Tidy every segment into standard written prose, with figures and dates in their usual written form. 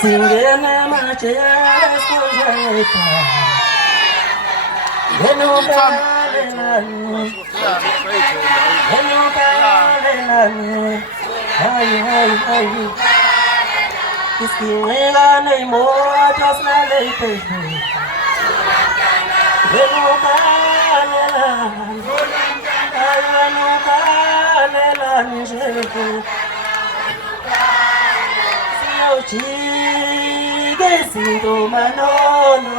Singena machela sojeka Ay Iskinela nei motos na leite Sinto manono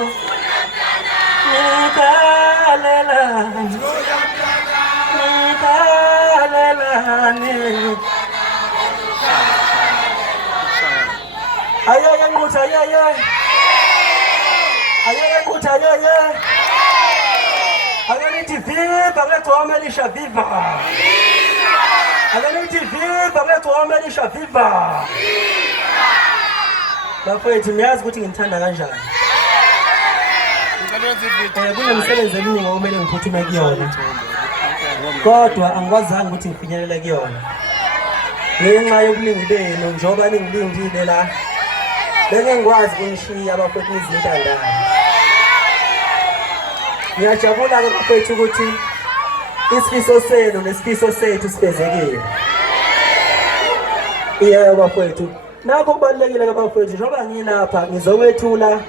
Nquthu Akanithi viva Igcokama Elisha viva Akanithi viva Igcokama Elisha viva Bafowethu niyazi ukuthi ngimthanda kanjani kunemsebenzi eminingi okumele ngiphuthume kuyona kodwa angikwazanga ukuthi ngifinyelele kuyona ngenxa yobuningi benu njengoba ningilindile la beke ngikwazi ukungishiya abafowethu nizintandane ngiyajabula ke bafowethu ukuthi isifiso senu nesifiso sethu sifezekile bafowethu nakho kubalulekile ke bafowethu njengoba ngilapha ngizokwethula